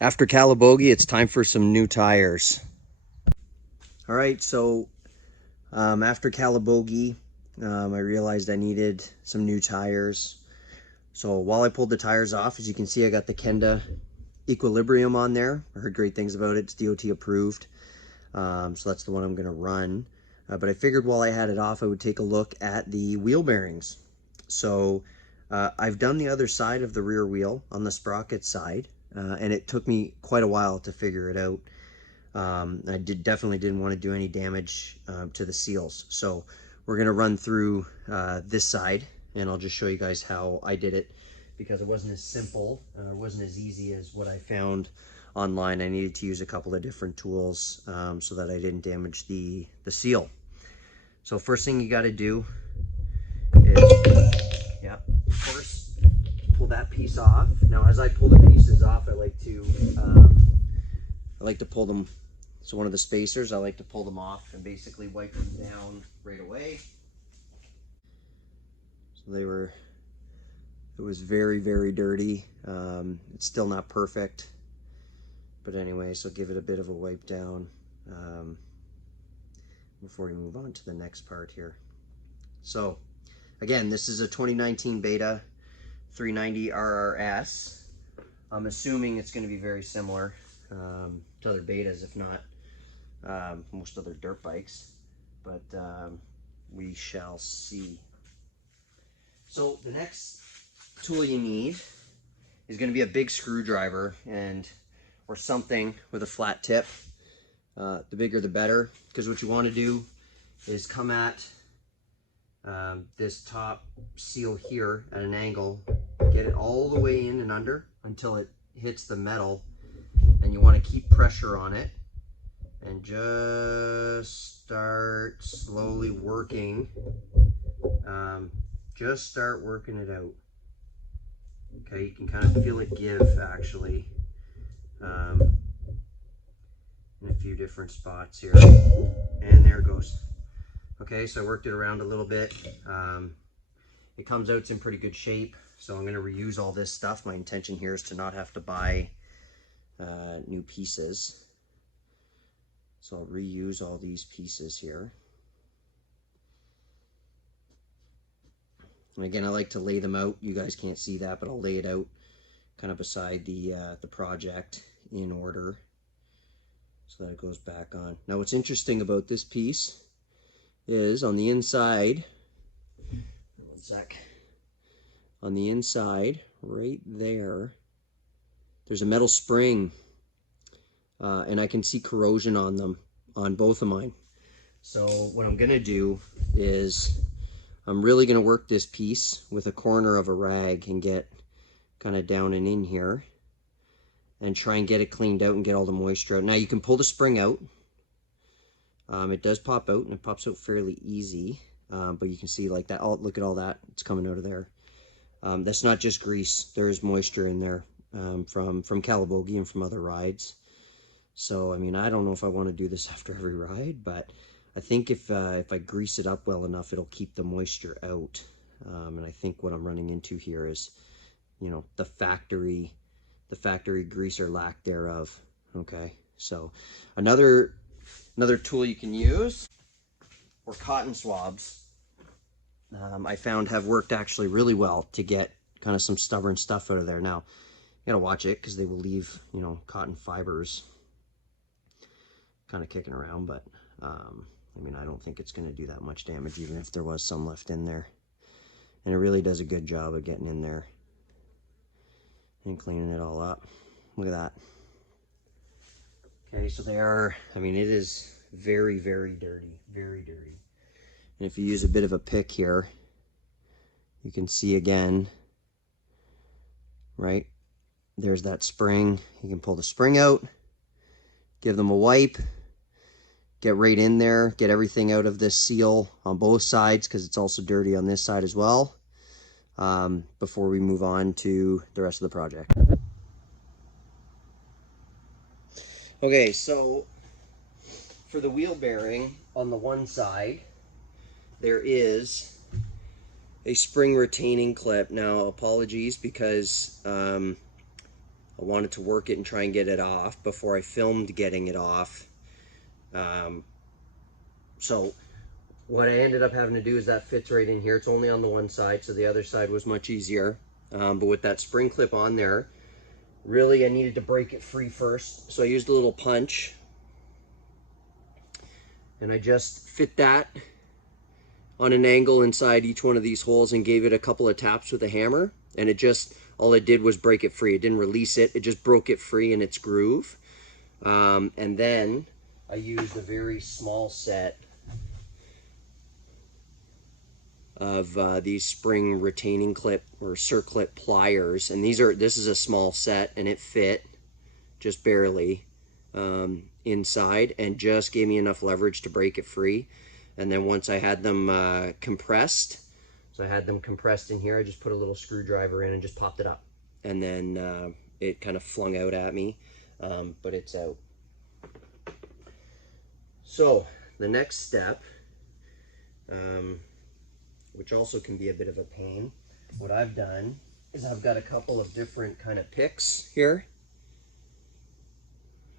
After Calabogie, it's time for some new tires. All right, so after Calabogie, I realized I needed some new tires. So while I pulled the tires off, as you can see, I got the Kenda Equilibrium on there. I heard great things about it. It's DOT approved. So that's the one I'm going to run. But I figured while I had it off, I would take a look at the wheel bearings. So I've done the other side of the rear wheel on the sprocket side, and it took me quite a while to figure it out. I definitely didn't want to do any damage to the seals. So we're going to run through this side, and I'll just show you guys how I did it, because it wasn't as simple, it wasn't as easy as what I found online. I needed to use a couple of different tools so that I didn't damage the seal. So first thing you got to do is, yeah, of course, pull that piece off. Now as I pull the pieces off, I like to pull them. So one of the spacers, I like to pull them off and basically wipe them down right away. So it was very, very dirty. It's still not perfect, but anyway, so give it a bit of a wipe down before we move on to the next part here. So again, this is a 2019 Beta 390 RRS. I'm assuming it's going to be very similar to other Betas, if not most other dirt bikes, but we shall see. So the next tool you need is going to be a big screwdriver or something with a flat tip. The bigger the better, because what you want to do is come at this top seal here at an angle, get it all the way in and under until it hits the metal, and you want to keep pressure on it and just start slowly working. Just start working it out. Okay, you can kind of feel it give actually in a few different spots here, and there it goes. Okay, so I worked it around a little bit. It comes out, it's in pretty good shape, so I'm going to reuse all this stuff. My intention here is to not have to buy new pieces, so I'll reuse all these pieces here. And again, I like to lay them out. You guys can't see that, but I'll lay it out kind of beside the project in order so that it goes back on. Now what's interesting about this piece is on the inside, one sec, on the inside right there, there's a metal spring, and I can see corrosion on them, on both of mine. So what I'm gonna do is I'm really gonna work this piece with a corner of a rag and get kind of down and in here and try and get it cleaned out and get all the moisture out. Now you can pull the spring out. It does pop out, and it pops out fairly easy, but you can see like that. Oh, look at all that, it's coming out of there. That's not just grease, there is moisture in there from Calabogie and from other rides. So I mean, I don't know if I want to do this after every ride, but I think if I grease it up well enough, it'll keep the moisture out. And I think what I'm running into here is, you know, the factory grease or lack thereof. Okay, so another tool you can use, or cotton swabs, I found have worked actually really well to get kind of some stubborn stuff out of there. Now you gotta watch it because they will leave, you know, cotton fibers kind of kicking around, but I mean, I don't think it's going to do that much damage, even if there was some left in there. And it really does a good job of getting in there and cleaning it all up. Look at that. Okay, so they are, I mean, it is very, very dirty, very dirty. And if you use a bit of a pick here, you can see again, right? There's that spring. You can pull the spring out, give them a wipe, get right in there, get everything out of this seal on both sides, because it's also dirty on this side as well, before we move on to the rest of the project. Okay, so for the wheel bearing on the one side, there is a spring retaining clip. Now, apologies, because I wanted to work it and try and get it off before I filmed getting it off. So what I ended up having to do is that fits right in here. It's only on the one side, so the other side was much easier. But with that spring clip on there, really I needed to break it free first. So I used a little punch, and I just fit that on an angle inside each one of these holes and gave it a couple of taps with a hammer, and it just, all it did was break it free. It didn't release it, it just broke it free in its groove. And then I used a very small set of these spring retaining clip or circlip pliers, and this is a small set, and it fit just barely inside and just gave me enough leverage to break it free. And then once I had them compressed, so I had them compressed in here, I just put a little screwdriver in and just popped it up, and then it kind of flung out at me, but it's out. So the next step, which also can be a bit of a pain, what I've done is I've got a couple of different kind of picks here.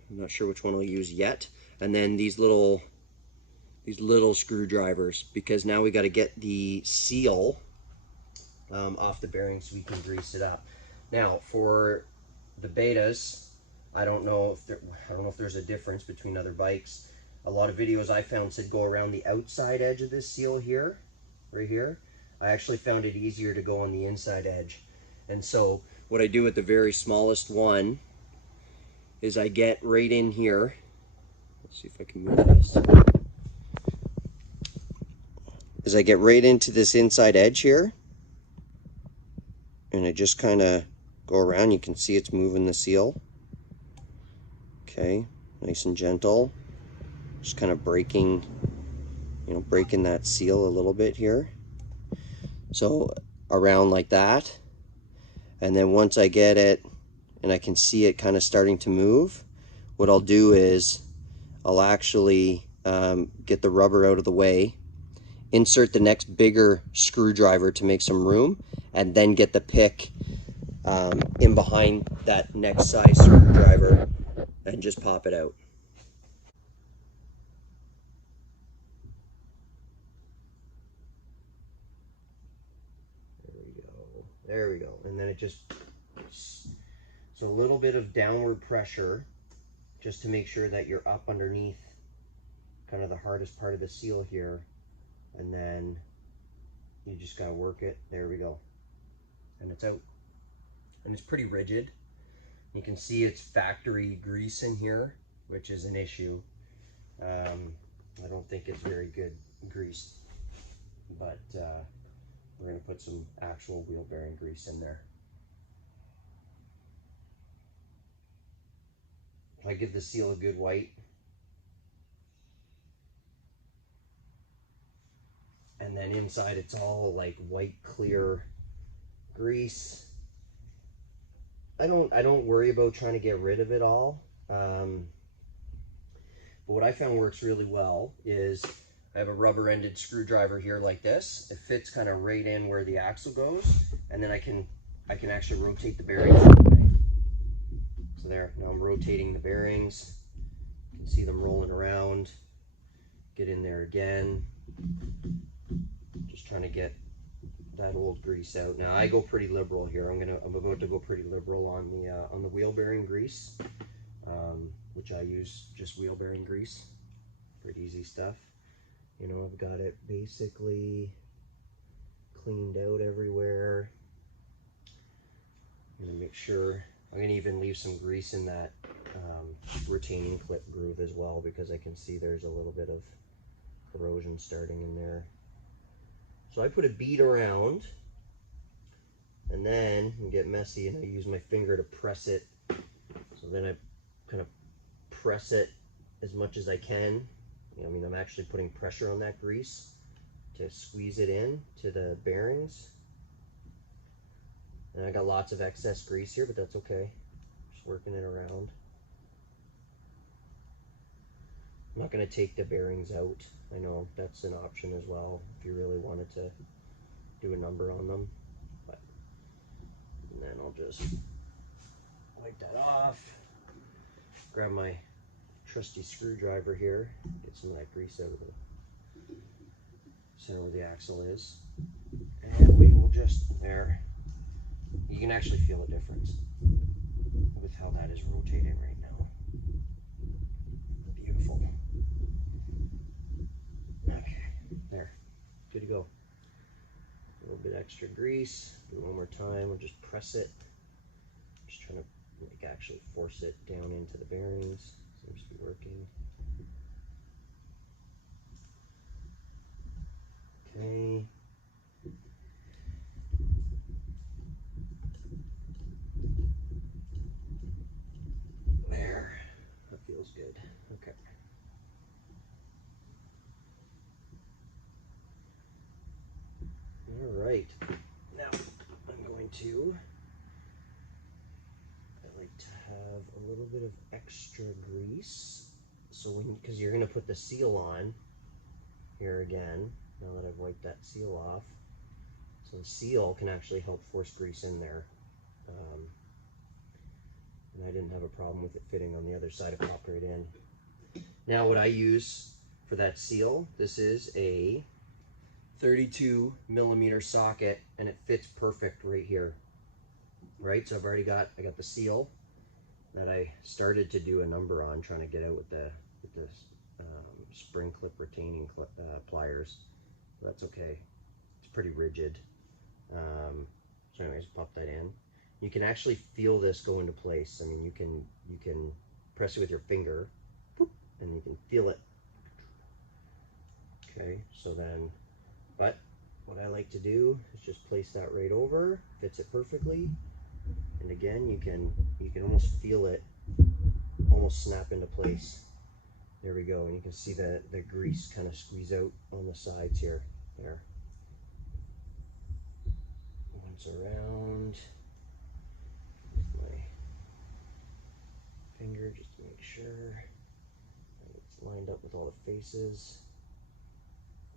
I'm not sure which one I'll use yet. And then these little screwdrivers, because now we got to get the seal off the bearing so we can grease it up. Now for the betas, I don't know if there's a difference between other bikes. A lot of videos I found said go around the outside edge of this seal here, right here. I actually found it easier to go on the inside edge. And so what I do with the very smallest one is I get right in here. Let's see if I can move this. Is I get right into this inside edge here, and I just kind of go around. You can see it's moving the seal. Okay, nice and gentle. Just kind of breaking that seal a little bit here. So around like that. And then once I get it and I can see it kind of starting to move, what I'll do is I'll actually get the rubber out of the way, insert the next bigger screwdriver to make some room, and then get the pick in behind that next size screwdriver and just pop it out. There we go. And then it just, so a little bit of downward pressure just to make sure that you're up underneath kind of the hardest part of the seal here. And then you just gotta work it. There we go. And it's out. And it's pretty rigid. You can see it's factory grease in here, which is an issue. I don't think it's very good grease, but we're going to put some actual wheel bearing grease in there. I give the seal a good white. And then inside it's all like white clear grease. I don't worry about trying to get rid of it all. But what I found works really well is I have a rubber-ended screwdriver here like this. It fits kind of right in where the axle goes, and then I can actually rotate the bearings. So there, now I'm rotating the bearings. You can see them rolling around. Get in there again. Just trying to get that old grease out. Now I go pretty liberal here. I'm about to go pretty liberal on the wheel bearing grease, which I use just wheel bearing grease. Pretty easy stuff. You know, I've got it basically cleaned out everywhere. I'm gonna make sure, I'm gonna even leave some grease in that retaining clip groove as well, because I can see there's a little bit of corrosion starting in there. So I put a bead around, and then I get messy and I use my finger to press it. So then I kind of press it as much as I can. I mean, I'm actually putting pressure on that grease to squeeze it in to the bearings. And I got lots of excess grease here, but that's okay. Just working it around. I'm not going to take the bearings out. I know that's an option as well if you really wanted to do a number on them. But, and then I'll just wipe that off. Grab my trusty screwdriver here, get some of that grease out of the center where the axle is. And we will just, there. You can actually feel the difference with how that is rotating right now. Beautiful. Okay, there, good to go. A little bit extra grease, do it one more time, we'll just press it. Just trying to actually force it down into the bearings. Seems to be working. Okay. There. That feels good. Okay. All right. Now I'm going to, I like to have a little bit of extra grease. So when, because you're going to put the seal on here again, now that I've wiped that seal off. So the seal can actually help force grease in there. And I didn't have a problem with it fitting on the other side. It popped right in. Now what I use for that seal, this is a 32mm socket, and it fits perfect right here. Right, so I got the seal that I started to do a number on, trying to get out with the spring clip retaining pliers. That's okay. It's pretty rigid. So anyways, pop that in. You can actually feel this go into place. I mean, you can press it with your finger, and you can feel it. Okay, so then, but what I like to do is just place that right over, fits it perfectly, and again, you can almost feel it almost snap into place. There we go, and you can see the grease kind of squeeze out on the sides here. There. Once around with my finger just to make sure that it's lined up with all the faces.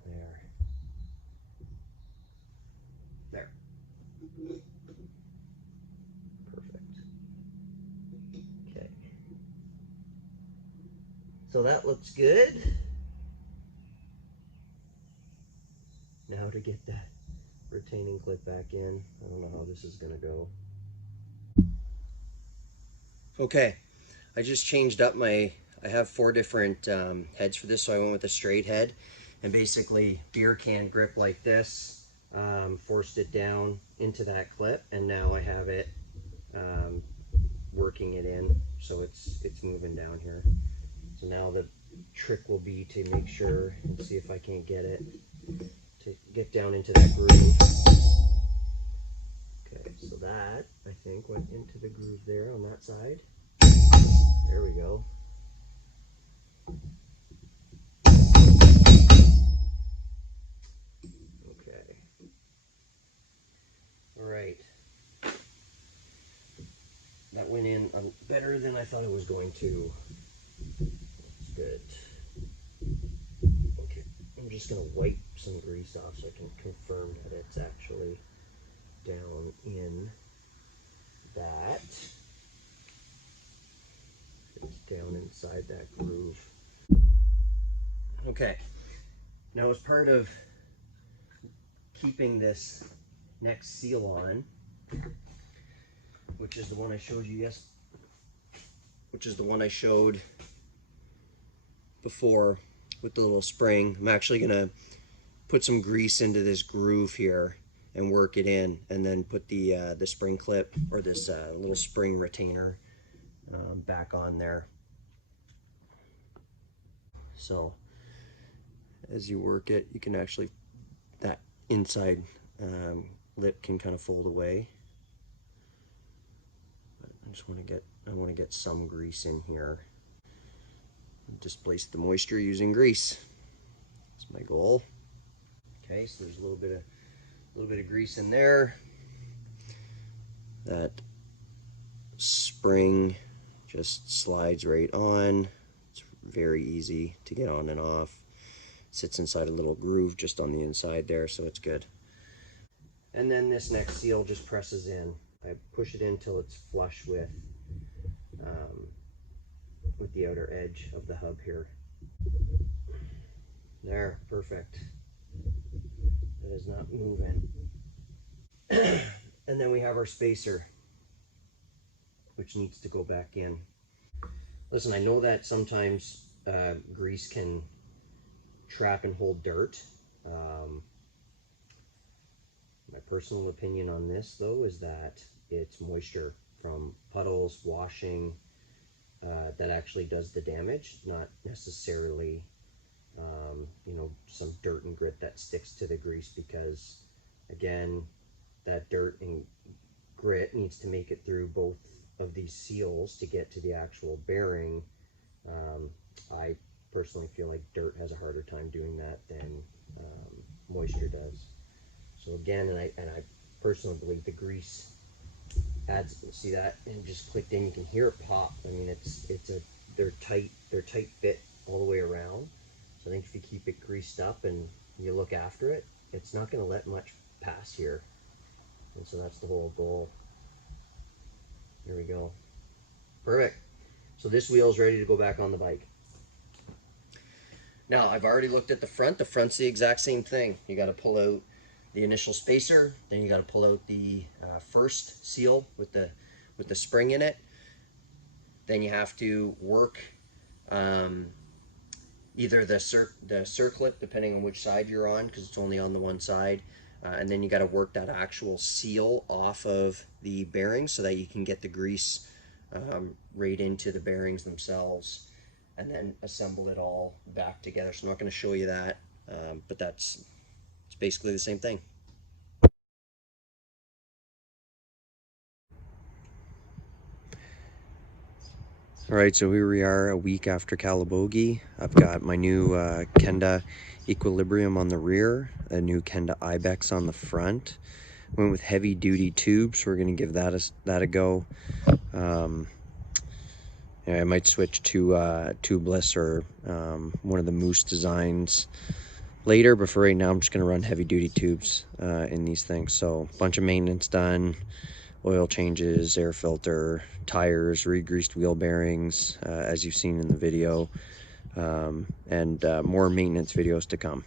There. There. Perfect. Okay. So that looks good. Now to get that retaining clip back in. I don't know how this is gonna go. Okay, I just changed up I have 4 different heads for this, so I went with a straight head, and basically beer can grip like this, forced it down into that clip, and now I have it working it in, so it's moving down here. So now the trick will be to make sure and see if I can't get it to get down into that groove. Okay, so that, I think, went into the groove there on that side. There we go. Okay. All right. That went in better than I thought it was going to. That's good. Okay, I'm just going to wipe some grease off so I can confirm that it's actually down in that. It's down inside that groove. Okay, now as part of keeping this next seal on, which is the one I showed you which is the one I showed before with the little spring, I'm actually gonna put some grease into this groove here and work it in, and then put the spring clip, or this little spring retainer back on there. So as you work it, you can actually, that inside lip can kind of fold away. But I want to get some grease in here. Displace the moisture using grease. That's my goal. Okay, so there's a little bit of grease in there. That spring just slides right on. It's very easy to get on and off. Sits inside a little groove just on the inside there, so it's good. And then this next seal just presses in. I push it in till it's flush with with the outer edge of the hub here. There, perfect. It is not moving. And then we have our spacer, which needs to go back in. Listen, I know that sometimes grease can trap and hold dirt. My personal opinion on this, though, is that it's moisture from puddles, washing, that actually does the damage, not necessarily, you know, some dirt and grit that sticks to the grease, because, again, that dirt and grit needs to make it through both of these seals to get to the actual bearing. I personally feel like dirt has a harder time doing that than moisture does. So again, and I personally believe the grease adds. See that? And it just clicked in. You can hear it pop. I mean, they're tight fit all the way around. So I think if you keep it greased up and you look after it, it's not going to let much pass here. And so that's the whole goal. Here we go. Perfect. So this wheel is ready to go back on the bike. Now, I've already looked at the front. The front's the exact same thing. You got to pull out the initial spacer, then you got to pull out the first seal with the spring in it. Then you have to work either the circlip, depending on which side you're on, because it's only on the one side, and then you got to work that actual seal off of the bearings so that you can get the grease right into the bearings themselves, and then assemble it all back together. So I'm not going to show you that, but it's basically the same thing. All right, so here we are a week after Calabogie. I've got my new Kenda Equilibrium on the rear, a new Kenda Ibex on the front. Went with heavy duty tubes. We're gonna give that a go. Yeah, I might switch to tubeless or one of the Moose designs later, but for right now I'm just gonna run heavy duty tubes in these things. So a bunch of maintenance done, oil changes, air filter, tires, re-greased wheel bearings, as you've seen in the video, and more maintenance videos to come.